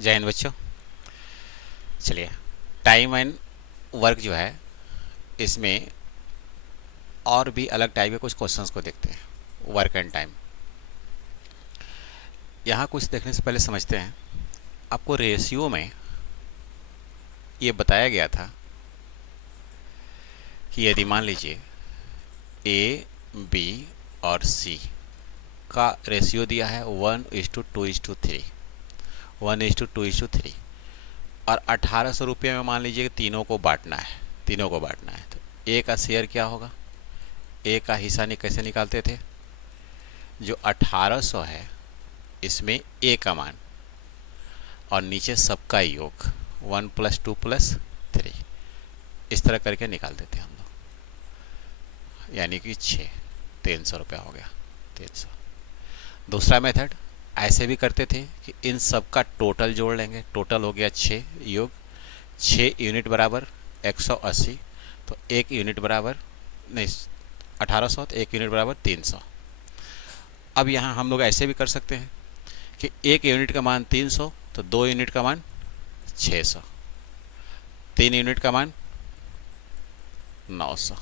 जय हिंद बच्चों। चलिए, टाइम एंड वर्क जो है, इसमें और भी अलग टाइप के कुछ क्वेश्चंस को देखते हैं। वर्क एंड टाइम, यहाँ कुछ देखने से पहले समझते हैं। आपको रेशियो में ये बताया गया था कि यदि मान लीजिए ए, बी और सी का रेशियो दिया है 1:2:3, 1:2:3, और 1800 रुपये में मान लीजिए कि तीनों को बांटना है, तो ए का शेयर क्या होगा, ए का हिस्सा कैसे निकालते थे? जो 1800 है, इसमें ए का मान और नीचे सबका योग 1+2+3, इस तरह करके निकालते थे हम लोग, यानी कि 300 रुपया हो गया। 300। दूसरा मेथड ऐसे भी करते थे कि इन सब का टोटल जोड़ लेंगे, टोटल हो गया 6 योग 6 यूनिट बराबर 180, तो 1 यूनिट बराबर नहीं 1800, तो 1 यूनिट बराबर 300। अब यहाँ हम लोग ऐसे भी कर सकते हैं कि 1 यूनिट का मान 300, तो 2 यूनिट का मान 600, 3 यूनिट का मान 900।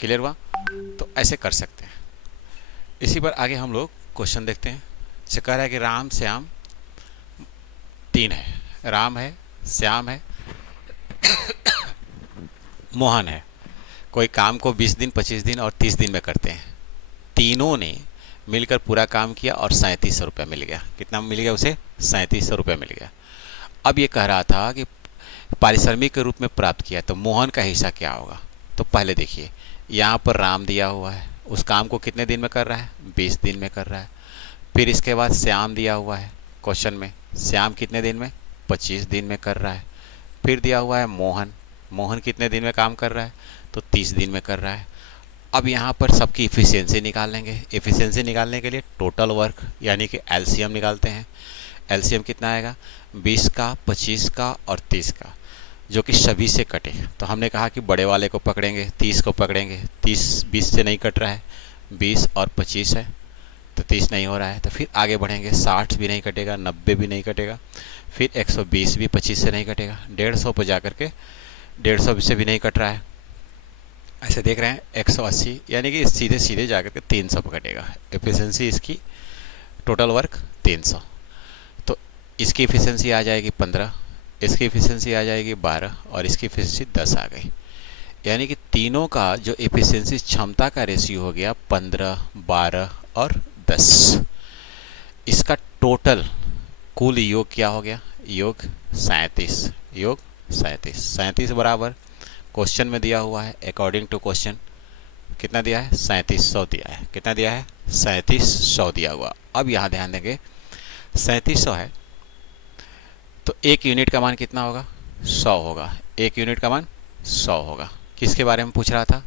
क्लियर हुआ? तो ऐसे कर सकते हैं। इसी पर आगे हम लोग क्वेश्चन देखते हैं। से कह रहा है कि राम श्याम 3 है, राम है, श्याम है, मोहन है। कोई काम को 20 दिन, 25 दिन और 30 दिन में करते हैं। तीनों ने मिलकर पूरा काम किया और 3700 रुपया मिल गया। कितना मिल गया उसे? 3700 रुपया मिल गया। अब ये कह रहा था कि पारिश्रमिक के रूप में प्राप्त किया, तो मोहन का हिस्सा क्या होगा? तो पहले देखिए, यहाँ पर राम दिया हुआ है, उस काम को कितने दिन में कर रहा है? 20 दिन में कर रहा है। फिर इसके बाद श्याम दिया हुआ है क्वेश्चन में, श्याम कितने दिन में? 25 दिन में कर रहा है। फिर दिया हुआ है मोहन, मोहन कितने दिन में काम कर रहा है? तो 30 दिन में कर रहा है। अब यहाँ पर सबकी इफ़िशियंसी निकाल लेंगे। इफ़िशियंसी निकालने के लिए टोटल वर्क यानी कि एलसीएम निकालते हैं। एलसीएम कितना आएगा? 20 का, 25 का और 30 का, जो कि सभी से कटे। तो हमने कहा कि बड़े वाले को पकड़ेंगे, 30 को पकड़ेंगे। 30 20 से नहीं कट रहा है, 20 और 25 है, तो 30 नहीं हो रहा है। तो फिर आगे बढ़ेंगे, 60 भी नहीं कटेगा, 90 भी नहीं कटेगा, फिर 120 भी 25 से नहीं कटेगा, 150 पर जा करके 150 से भी नहीं कट रहा है। ऐसे देख रहे हैं 180, यानी कि सीधे सीधे जाकर के 300 पर कटेगा। एफिशिएंसी इसकी टोटल वर्क 300। तो इसकी एफिशिएंसी आ जाएगी 15, इसकी एफिशिएंसी आ जाएगी 12 और इसकी एफिशिएंसी 10 आ गई। यानी कि तीनों का जो एफिशिएंसी क्षमता का रेशियो हो गया 15, 12 और 10। इसका टोटल कुल योग क्या हो गया? योग 37, योग 37 बराबर क्वेश्चन में दिया हुआ है, अकॉर्डिंग टू क्वेश्चन कितना दिया है? 3700 दिया है। कितना दिया है? 3700 दिया हुआ। अब यहाँ ध्यान देंगे, 3700 है तो 1 यूनिट का मान कितना होगा? 100 होगा। 1 यूनिट का मान 100 होगा। किसके बारे में पूछ रहा था?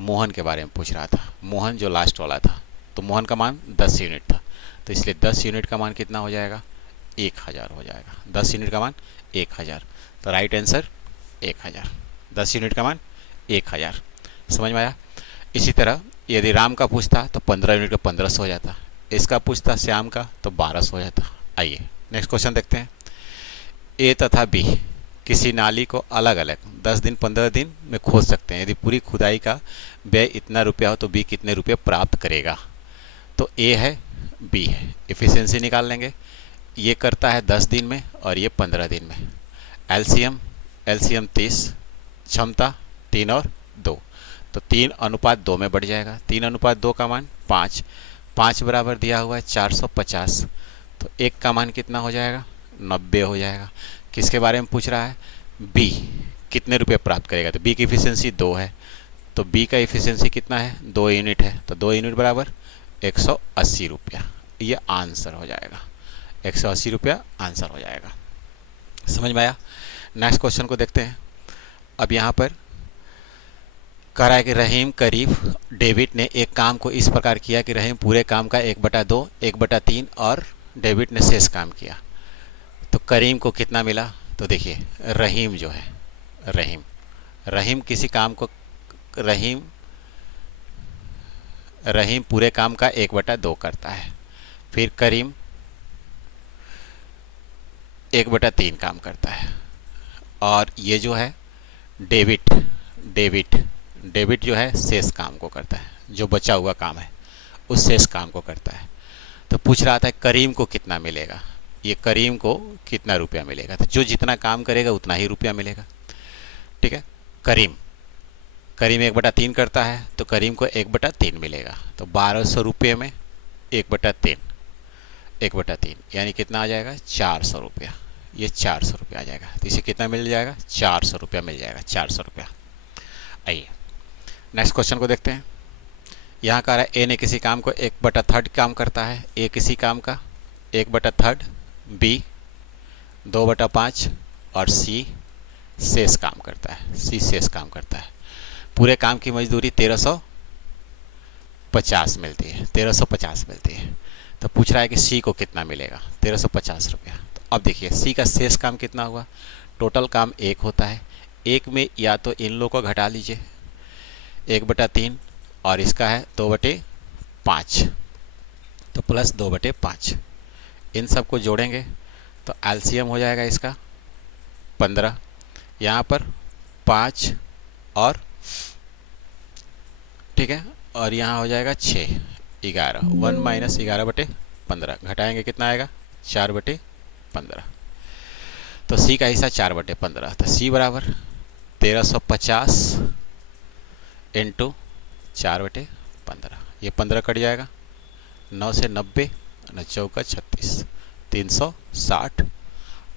मोहन के बारे में पूछ रहा था। मोहन जो लास्ट वाला था, तो मोहन का मान 10 यूनिट था, तो इसलिए 10 यूनिट का मान कितना हो जाएगा? 1000 हो जाएगा। 10 यूनिट का मान 1000, तो राइट आंसर 1000। 10 यूनिट का मान 1000। समझ में आया? इसी तरह यदि राम का पूछता तो 15 यूनिट का 1500 हो जाता, इसका पूछता श्याम का तो 1200 हो जाता। आइए नेक्स्ट क्वेश्चन देखते हैं। ए तथा बी किसी नाली को अलग अलग 10 दिन 15 दिन में खोद सकते हैं। यदि पूरी खुदाई का व्यय इतना रुपया हो तो बी कितने रुपये प्राप्त करेगा? तो ए है, बी है, इफ़िशियंसी निकाल लेंगे। ये करता है 10 दिन में और ये 15 दिन में। एलसीएम 30, क्षमता 3 और 2, तो 3:2 में बढ़ जाएगा। 3:2 का मान 5, 5 बराबर दिया हुआ है 450, तो 1 का मान कितना हो जाएगा? 90 हो जाएगा। किसके बारे में पूछ रहा है? बी कितने रुपए प्राप्त करेगा? तो बी की इफिशियंसी 2 है, तो बी का इफिशियंसी कितना है? 2 यूनिट है, तो 2 यूनिट बराबर 180 रुपया। ये आंसर हो जाएगा, 180 रुपया आंसर हो जाएगा। समझ में आया? नेक्स्ट क्वेश्चन को देखते हैं। अब यहाँ पर कह रहा है कि रहीम करीब डेविड ने एक काम को इस प्रकार किया कि रहीम पूरे काम का 1/2, 1/3 और डेविड ने शेष काम किया, तो करीम को कितना मिला? तो देखिए, रहीम जो है, रहीम किसी काम को, रहीम पूरे काम का 1/2 करता है। फिर करीम 1/3 काम करता है। और ये जो है डेबिट, डेबिट डेबिट जो है शेष काम को करता है, जो बचा हुआ काम है उस शेष काम को करता है। तो पूछ रहा था करीम को कितना मिलेगा, ये करीम को कितना रुपया मिलेगा, तो जो जितना काम करेगा उतना ही रुपया मिलेगा। ठीक है, करीम करीम 1/3 करता है तो करीम को 1/3 मिलेगा। तो 1200 रुपये में 1/3, 1/3 यानी कितना आ जाएगा, 400 रुपया। ये 400 रुपया आ जाएगा। तो इसे कितना मिल जाएगा, 400 रुपया मिल जाएगा, 400 रुपया। आइए नेक्स्ट क्वेश्चन को देखते हैं। यहाँ कह रहा है ए ने किसी काम को 1/3 काम करता है। ए किसी काम का 1/3, बी 2/5 और सी शेष काम करता है। सी शेष काम करता है। पूरे काम की मजदूरी 1350 मिलती है, 1350 मिलती है। तो पूछ रहा है कि सी को कितना मिलेगा, 1350 रुपया। तो अब देखिए सी का शेष काम कितना हुआ, टोटल काम 1 होता है, 1 में या तो इन लोगों को घटा लीजिए 1/3 और इसका है 2/5, तो प्लस 2/5, इन सब को जोड़ेंगे तो एलसीएम हो जाएगा इसका 15, यहाँ पर 5 और ठीक है, और यहाँ हो जाएगा 6, 11, 1 माइनस 11/15 घटाएंगे कितना आएगा, 4/15। तो सी का हिस्सा 4/15, तो सी बराबर 1350 इंटू 4/15। ये 15 कट जाएगा, 9 से 90, 9 चौका 36, 360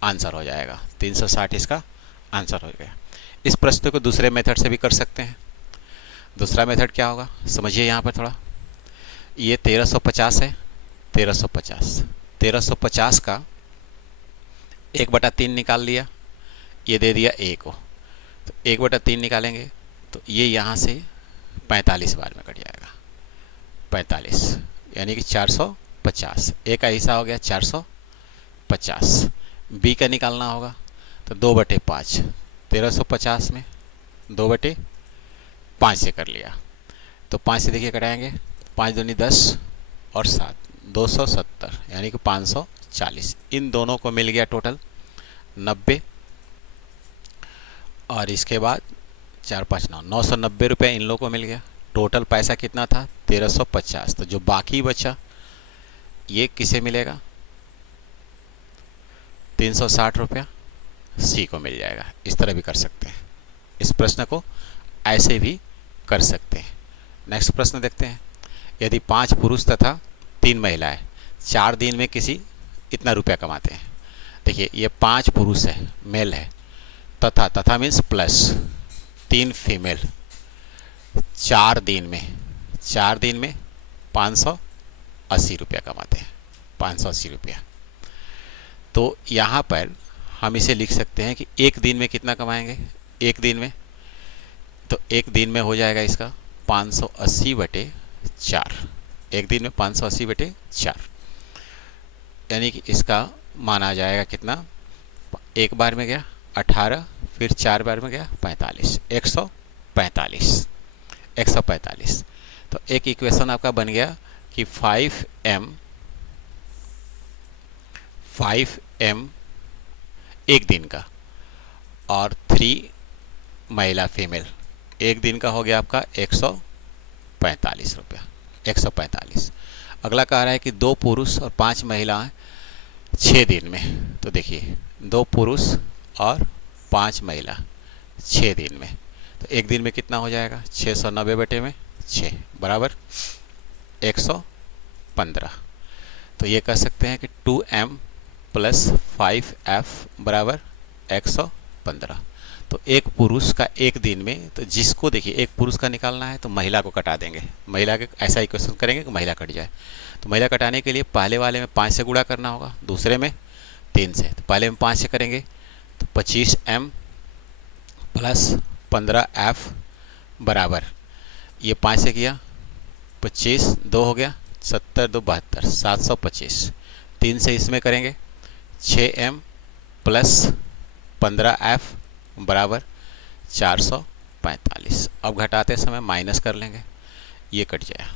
आंसर हो जाएगा। 360 इसका आंसर हो गया। इस प्रश्न को दूसरे मेथड से भी कर सकते हैं। दूसरा मेथड क्या होगा समझिए, यहाँ पर थोड़ा, ये 1350 है, 1350 का 1/3 निकाल लिया, ये दे दिया ए को, तो 1/3 निकालेंगे तो ये यहाँ से 45 बार में कट जाएगा, 45 यानी कि 450। ए का हिस्सा हो गया 450, बी का निकालना होगा तो 2/5, 1350 में 2/5 से कर लिया, तो 5 से देखिए कटाएंगे, 5 दूनी 10 और 7, 270 यानी कि 540। इन दोनों को मिल गया टोटल 90, और इसके बाद 4 5 9, 990 रुपये इन लोगों को मिल गया। टोटल पैसा कितना था 1350, तो जो बाकी बचा ये किसे मिलेगा, 360 रुपया सी को मिल जाएगा। इस तरह भी कर सकते हैं, इस प्रश्न को ऐसे भी कर सकते हैं। नेक्स्ट प्रश्न देखते हैं। यदि 5 पुरुष तथा 3 महिलाएं 4 दिन में किसी इतना रुपया कमाते हैं। देखिए ये 5 पुरुष है, मेल है, तथा मीन्स प्लस 3 फीमेल, 4 दिन में 580 रुपया कमाते हैं, 580 रुपया। तो यहाँ पर हम इसे लिख सकते हैं कि एक दिन में कितना कमाएंगे, एक दिन में, तो एक दिन में हो जाएगा इसका 580/4, एक दिन में 580/4, यानी कि इसका मान आ जाएगा कितना, एक बार में गया 18, फिर 4 बार में गया 45, 145। तो एक इक्वेशन आपका बन गया कि 5m एक दिन का और 3 महिला फीमेल एक दिन का हो गया आपका 145 रुपया, 145। अगला कह रहा है कि 2 पुरुष और 5 महिलाएं 6 दिन में। तो देखिए 2 पुरुष और 5 महिला 6 दिन में, तो एक दिन में कितना हो जाएगा, 690/6 बराबर 115। तो ये कह सकते हैं कि 2m + 5f बराबर 115। तो एक पुरुष का एक दिन में, तो जिसको देखिए एक पुरुष का निकालना है तो महिला को कटा देंगे, महिला के ऐसा ही क्वेश्चन करेंगे कि महिला कट जाए। तो महिला कटाने के लिए पहले वाले में 5 से गुणा करना होगा, दूसरे में 3 से। तो पहले में 5 से करेंगे तो 25m + 15f बराबर, ये 5 से किया 25, 2 हो गया 70, 2 72, 725। 3 से इसमें करेंगे 6m + 15f बराबर 445। अब घटाते समय माइनस कर लेंगे, ये कट जाएगा।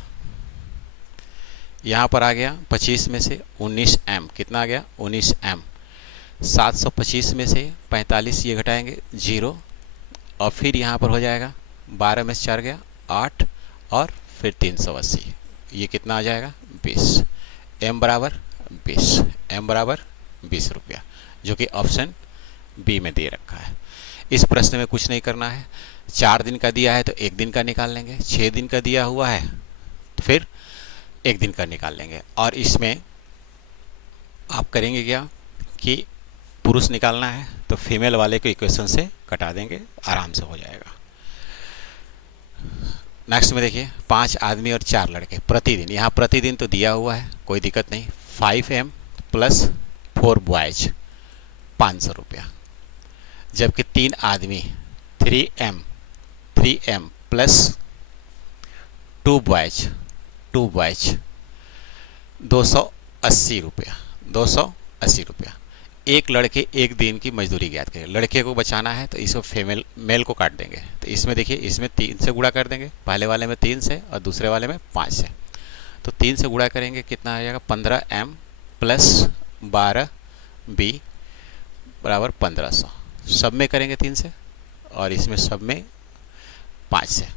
यहाँ पर आ गया 25 में से 19m, कितना आ गया 19m, 725 में से 45 ये घटाएंगे 0, और फिर यहाँ पर हो जाएगा 12 में से 4 गया 8, और फिर 380, ये कितना आ जाएगा 20। m बराबर 20, m बराबर 20 रुपया, जो कि ऑप्शन बी में दे रखा है। इस प्रश्न में कुछ नहीं करना है। 4 दिन का दिया है तो 1 दिन का निकाल लेंगे, 6 दिन का दिया हुआ है तो फिर 1 दिन का निकाल लेंगे, और इसमें आप करेंगे क्या कि पुरुष निकालना है तो फीमेल वाले को इक्वेशन से कटा देंगे, आराम से हो जाएगा। नेक्स्ट में देखिए 5 आदमी और 4 लड़के प्रतिदिन, यहाँ प्रतिदिन तो दिया हुआ है कोई दिक्कत नहीं, 5m प्लस 4 बॉयज 500 रुपया, जबकि 3 आदमी 3m प्लस 2 बॉयज 280 रुपया, 280 रुपया। एक लड़के एक दिन की मजदूरी ज्ञात करें, लड़के को बचाना है तो इसको फीमेल मेल को काट देंगे, तो इसमें देखिए इसमें 3 से गुणा कर देंगे, पहले वाले में 3 से और दूसरे वाले में 5 से, तो 3 से गुणा करेंगे कितना आ जाएगा 15m प्लस 12b बराबर 1500, सब में करेंगे 3 से और इसमें सब में 5 से,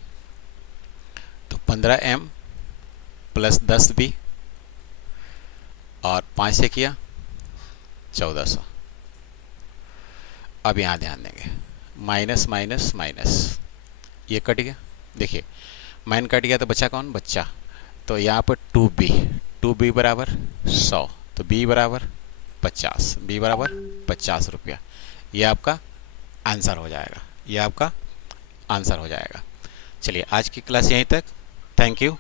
तो 15m प्लस 10b और 5 से किया 1400। अब यहाँ ध्यान देंगे माइनस माइनस माइनस, ये कट गया, देखिए माइन कट गया तो बचा कौन, बच्चा, तो यहाँ पर 2b बराबर 100, तो b बराबर 50, b बराबर 50 रुपया, ये आपका आंसर हो जाएगा, ये आपका आंसर हो जाएगा। चलिए आज की क्लास यहीं तक, थैंक यू।